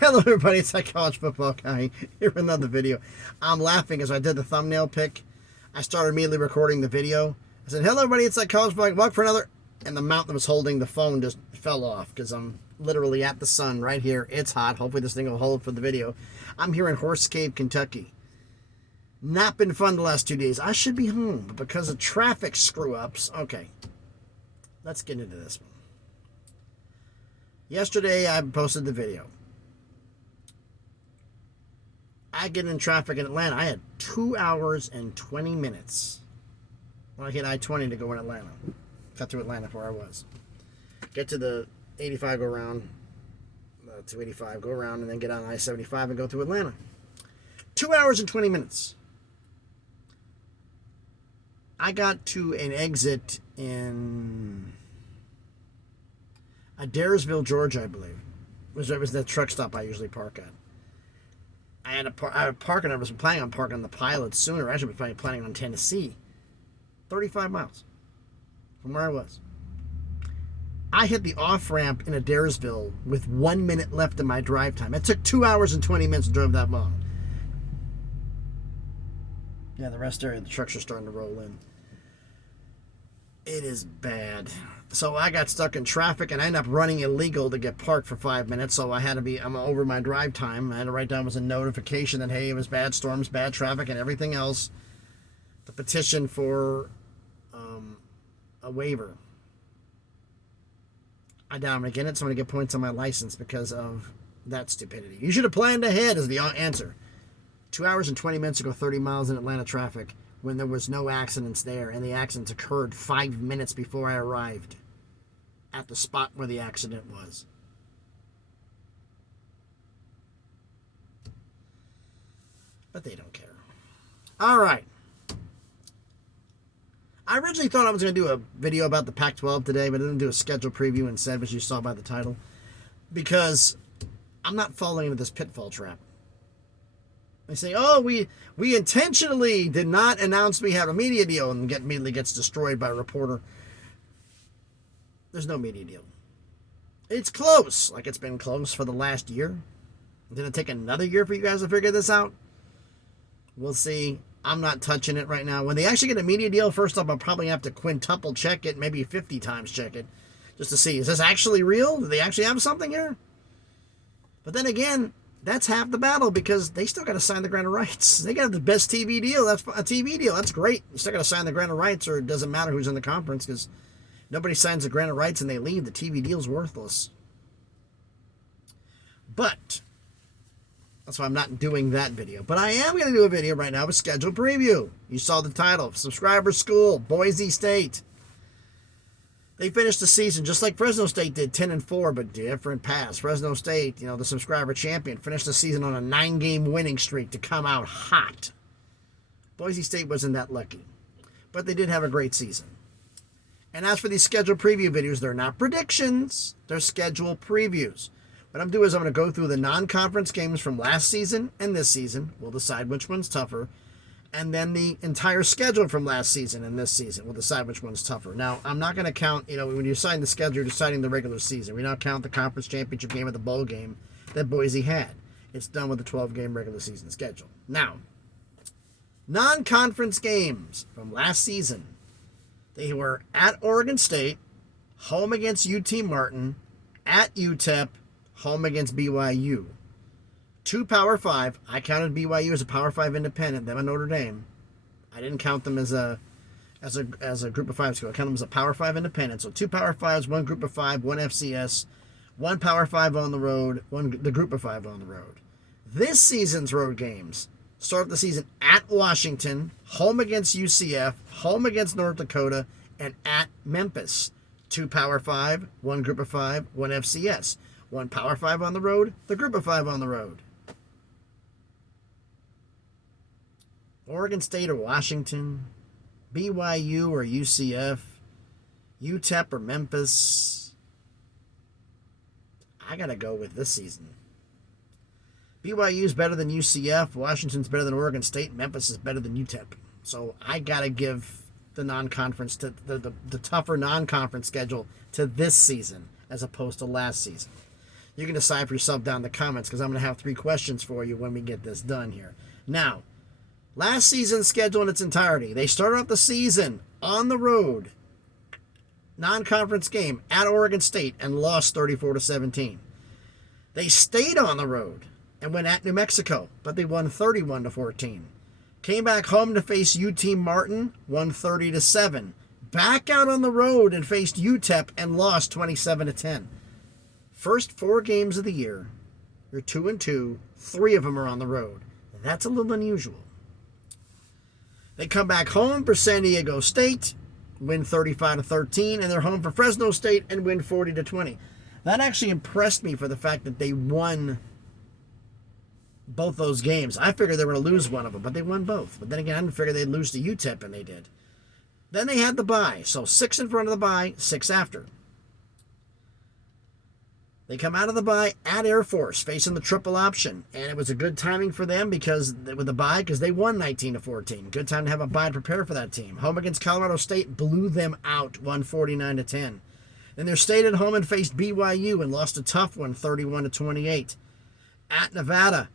Hello everybody, it's that college football guy here with another video. I'm laughing as I did the thumbnail pick. I started immediately recording the video. I said, hello everybody, it's that college football guy. Walk for another. And the mount that was holding the phone just fell off because I'm literally at the sun right here. It's hot. Hopefully this thing will hold for the video. I'm here in Horse Cave, Kentucky. Not been fun the last 2 days. I should be home, but because of traffic screw-ups. Okay, let's get into this one. Yesterday I posted the video. I get in traffic in Atlanta. I had 2 hours and 20 minutes when I hit I-20 to go in Atlanta. Got to Atlanta where I was. Get to the 85, go around, 285, go around, and then get on I-75 and go through Atlanta. 2 hours and 20 minutes. I got to an exit in Adairsville, Georgia, I believe. It was the truck stop I usually park at. I had parking. I was planning on parking on the Pilot sooner. I actually was planning on Tennessee. 35 miles from where I was. I hit the off-ramp in Adairsville with 1 minute left in my drive time. It took 2 hours and 20 minutes to drive that long. Yeah, the rest area, the trucks are starting to roll in. It is bad. So I got stuck in traffic and I ended up running illegal to get parked for 5 minutes. So I'm over my drive time. I had to write down was a notification that, hey, it was bad storms, bad traffic, and everything else. The petition for a waiver. I doubt I'm going to get it, so I'm going to get points on my license because of that stupidity. You should have planned ahead is the answer. 2 hours and 20 minutes to go 30 miles in Atlanta traffic when there was no accidents there, and the accidents occurred 5 minutes before I arrived at the spot where the accident was. But they don't care. All right. I originally thought I was going to do a video about the Pac-12 today, but I didn't do a schedule preview instead, as you saw by the title, because I'm not falling into this pitfall trap. They say, oh, we intentionally did not announce we have a media deal, and immediately gets destroyed by a reporter. There's no media deal. It's close, like it's been close for the last year. Did it take another year for you guys to figure this out? We'll see. I'm not touching it right now. When they actually get a media deal, first off, I'll probably have to quintuple check it, maybe 50 times check it, just to see, is this actually real? Do they actually have something here? But then again, that's half the battle because they still got to sign the grant of rights. They got the best TV deal. That's a TV deal. That's great. You still got to sign the grant of rights, or it doesn't matter who's in the conference because nobody signs the grant of rights and they leave. The TV deal's worthless. But that's why I'm not doing that video. But I am going to do a video right now of a schedule preview. You saw the title. Subscriber School, Boise State. They finished the season just like Fresno State did, 10-4, but different paths. Fresno State, the subscriber champion, finished the season on a 9-game winning streak to come out hot. Boise State wasn't that lucky, but they did have a great season. And as for these schedule preview videos, they're not predictions. They're schedule previews. What I'm doing is I'm going to go through the non-conference games from last season and this season. We'll decide which one's tougher. And then the entire schedule from last season and this season. We'll decide which one's tougher. Now, I'm not going to count, when you're deciding the schedule, you're deciding the regular season. We don't count the conference championship game or the bowl game that Boise had. It's done with the 12-game regular season schedule. Now, non-conference games from last season. They were at Oregon State, home against UT Martin, at UTEP, home against BYU. 2 Power 5. I counted BYU as a Power 5 independent, them and Notre Dame. I didn't count them as a group of 5 school. I counted them as a Power 5 independent. So 2 Power 5s, 1 group of 5, 1 FCS, 1 Power 5 on the road, the group of 5 on the road. This season's road games start the season at Washington, home against UCF, home against North Dakota, and at Memphis. 2 Power 5, 1 group of 5, 1 FCS. 1 Power 5 on the road, the group of 5 on the road. Oregon State or Washington, BYU or UCF, UTEP or Memphis. I got to go with this season. BYU is better than UCF, Washington's better than Oregon State, Memphis is better than UTEP. So I got to give the non-conference, to the tougher non-conference schedule to this season as opposed to last season. You can decide for yourself down in the comments because I'm going to have 3 questions for you when we get this done here. Now, last season's schedule in its entirety. They started off the season on the road, non-conference game at Oregon State and lost 34-17. They stayed on the road and went at New Mexico, but they won 31-14. Came back home to face UT Martin, won 30-7. Back out on the road and faced UTEP and lost 27-10. First 4 games of the year, you're 2-2. 3 of them are on the road. That's a little unusual. They come back home for San Diego State, win 35-13, and they're home for Fresno State and win 40-20. That actually impressed me for the fact that they won both those games. I figured they were going to lose one of them, but they won both. But then again, I didn't figure they'd lose to UTEP, and they did. Then they had the bye. So 6 in front of the bye, 6 after. They come out of the bye at Air Force, facing the triple option. And it was a good timing for them with the bye, because they won 19-14. Good time to have a bye to prepare for that team. Home against Colorado State, blew them out, won 49-10. Then they stayed at home and faced BYU and lost a tough one, 31-28. At Nevada,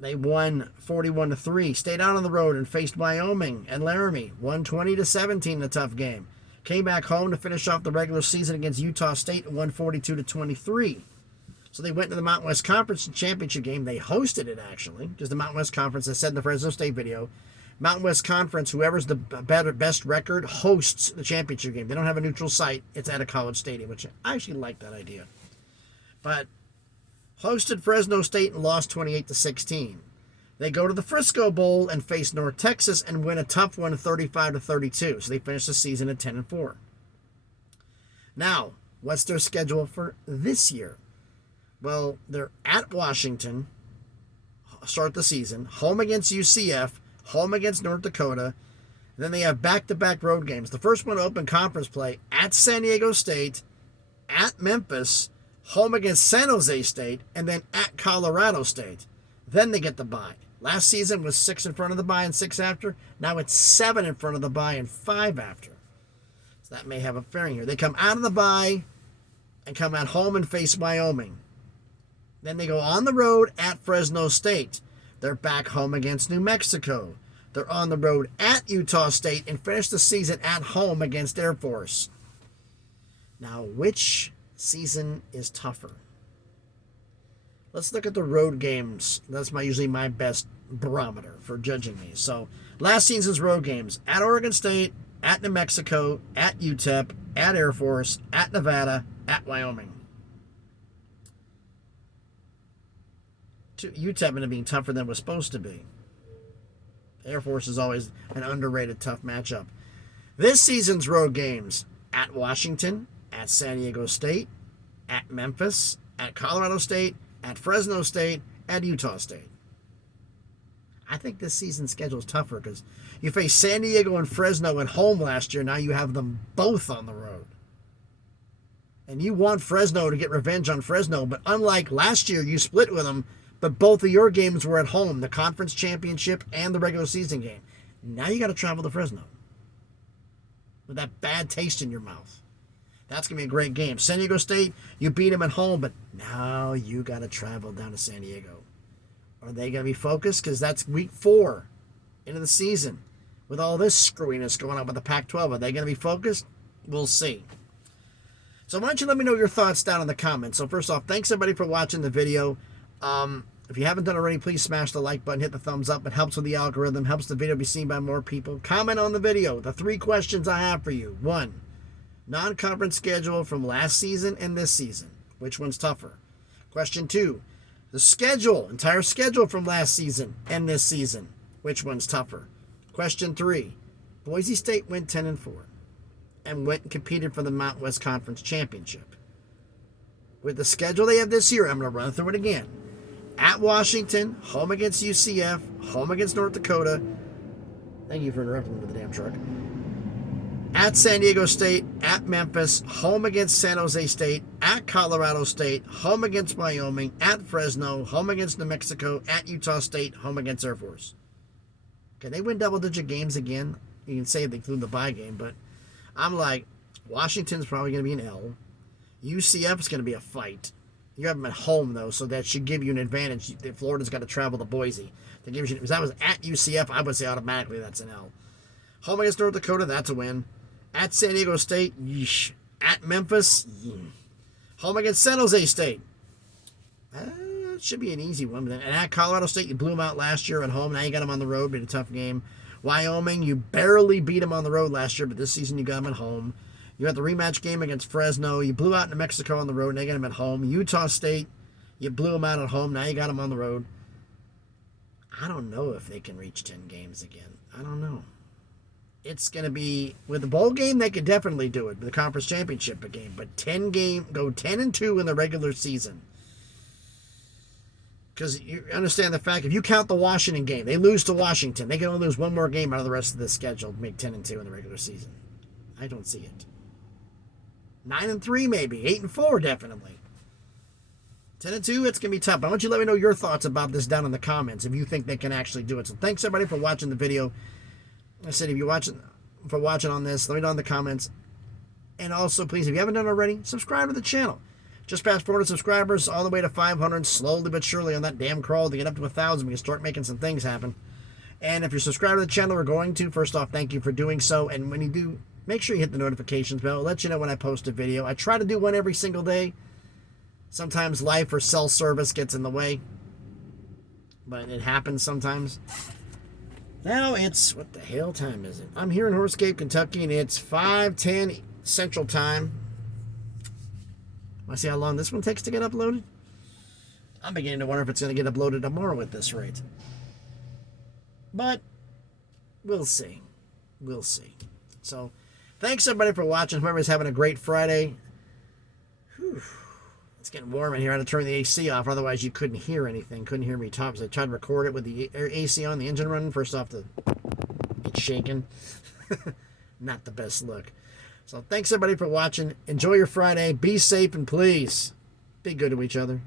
they won 41-3. Stayed out on the road and faced Wyoming and Laramie, won 20-17 in a tough game. Came back home to finish off the regular season against Utah State and won 42-23. So they went to the Mountain West Conference Championship game. They hosted it, actually, because the Mountain West Conference, I said in the Fresno State video, Mountain West Conference, whoever's the best record, hosts the championship game. They don't have a neutral site. It's at a college stadium, which I actually like that idea. But hosted Fresno State and lost 28-16. They go to the Frisco Bowl and face North Texas and win a tough one, 35-32. So they finish the season at 10-4. Now, what's their schedule for this year? Well, they're at Washington, start the season, home against UCF, home against North Dakota. Then they have back-to-back road games. The first one, open conference play, at San Diego State, at Memphis, home against San Jose State, and then at Colorado State. Then they get the bye. Last season was 6 in front of the bye and 6 after. Now it's 7 in front of the bye and 5 after. So that may have a bearing here. They come out of the bye and come at home and face Wyoming. Then they go on the road at Fresno State. They're back home against New Mexico. They're on the road at Utah State and finish the season at home against Air Force. Now, which season is tougher? Let's look at the road games. That's usually my best barometer for judging these. So, last season's road games: at Oregon State, at New Mexico, at UTEP, at Air Force, at Nevada, at Wyoming. UTEP ended up being tougher than it was supposed to be. Air Force is always an underrated tough matchup. This season's road games: at Washington, at San Diego State, at Memphis, at Colorado State, at Fresno State, at Utah State. I think this season's schedule is tougher because you faced San Diego and Fresno at home last year. Now you have them both on the road. And you want Fresno to get revenge on Fresno, but unlike last year, you split with them, but both of your games were at home, the conference championship and the regular season game. Now you got to travel to Fresno with that bad taste in your mouth. That's going to be a great game. San Diego State, you beat them at home, but now you got to travel down to San Diego. Are they going to be focused? Because that's week 4 into the season. With all this screwiness going on with the Pac-12, are they going to be focused? We'll see. So why don't you let me know your thoughts down in the comments. So first off, thanks everybody for watching the video. If you haven't done already, please smash the like button, hit the thumbs up. It helps with the algorithm, helps the video be seen by more people. Comment on the video. The 3 questions I have for you. 1. Non-conference schedule from last season and this season. Which one's tougher? Question 2. The schedule, entire schedule from last season and this season. Which one's tougher? Question 3. Boise State went 10-4 and went and competed for the Mountain West Conference Championship. With the schedule they have this year, I'm going to run through it again. At Washington, home against UCF, home against North Dakota. Thank you for interrupting me with the damn truck. At San Diego State, at Memphis, home against San Jose State, at Colorado State, home against Wyoming, at Fresno, home against New Mexico, at Utah State, home against Air Force. Can they win double-digit games again? You can say they include the bye game, but I'm like, Washington's probably going to be an L. UCF is going to be a fight. You have them at home, though, so that should give you an advantage. Florida's got to travel to Boise. That gives you, if that was at UCF, I would say automatically that's an L. Home against North Dakota, that's a win. At San Diego State, yeesh. At Memphis, home against San Jose State. Should be an easy one. And at Colorado State, you blew them out last year at home. Now you got them on the road. Been a tough game. Wyoming, you barely beat them on the road last year, but this season you got them at home. You got the rematch game against Fresno. You blew out New Mexico on the road. Now you got them at home. Utah State, you blew them out at home. Now you got them on the road. I don't know if they can reach 10 games again. I don't know. It's going to be, with the bowl game, they could definitely do it with the conference championship game. But go 10-2 in the regular season. Because you understand the fact, if you count the Washington game, they lose to Washington. They can only lose one more game out of the rest of the schedule to make 10-2 in the regular season. I don't see it. 9-3 maybe. 8-4 definitely. 10-2, it's going to be tough. But I want you to let me know your thoughts about this down in the comments if you think they can actually do it. So thanks everybody for watching the video. I said if you're watching on this, let me know in the comments. And also, please, if you haven't done it already, subscribe to the channel. Just past 400 subscribers, all the way to 500, slowly but surely on that damn crawl to get up to 1,000. We can start making some things happen. And if you're subscribed to the channel, we're going to. First off, thank you for doing so. And when you do, make sure you hit the notifications bell. It'll let you know when I post a video. I try to do one every single day. Sometimes life or cell service gets in the way. But it happens sometimes. Now it's, what the hell time is it? I'm here in Horsecape, Kentucky, and it's 5:10 Central Time. Want to see how long this one takes to get uploaded? I'm beginning to wonder if it's going to get uploaded tomorrow at this rate. But we'll see. We'll see. So, thanks everybody for watching. Hope everybody's having a great Friday. Whew. It's getting warm in here. I had to turn the AC off, otherwise you couldn't hear anything. Couldn't hear me talk. So I tried to record it with the AC on, the engine running. First off, it's shaking. Not the best look. So thanks everybody for watching. Enjoy your Friday. Be safe and please be good to each other.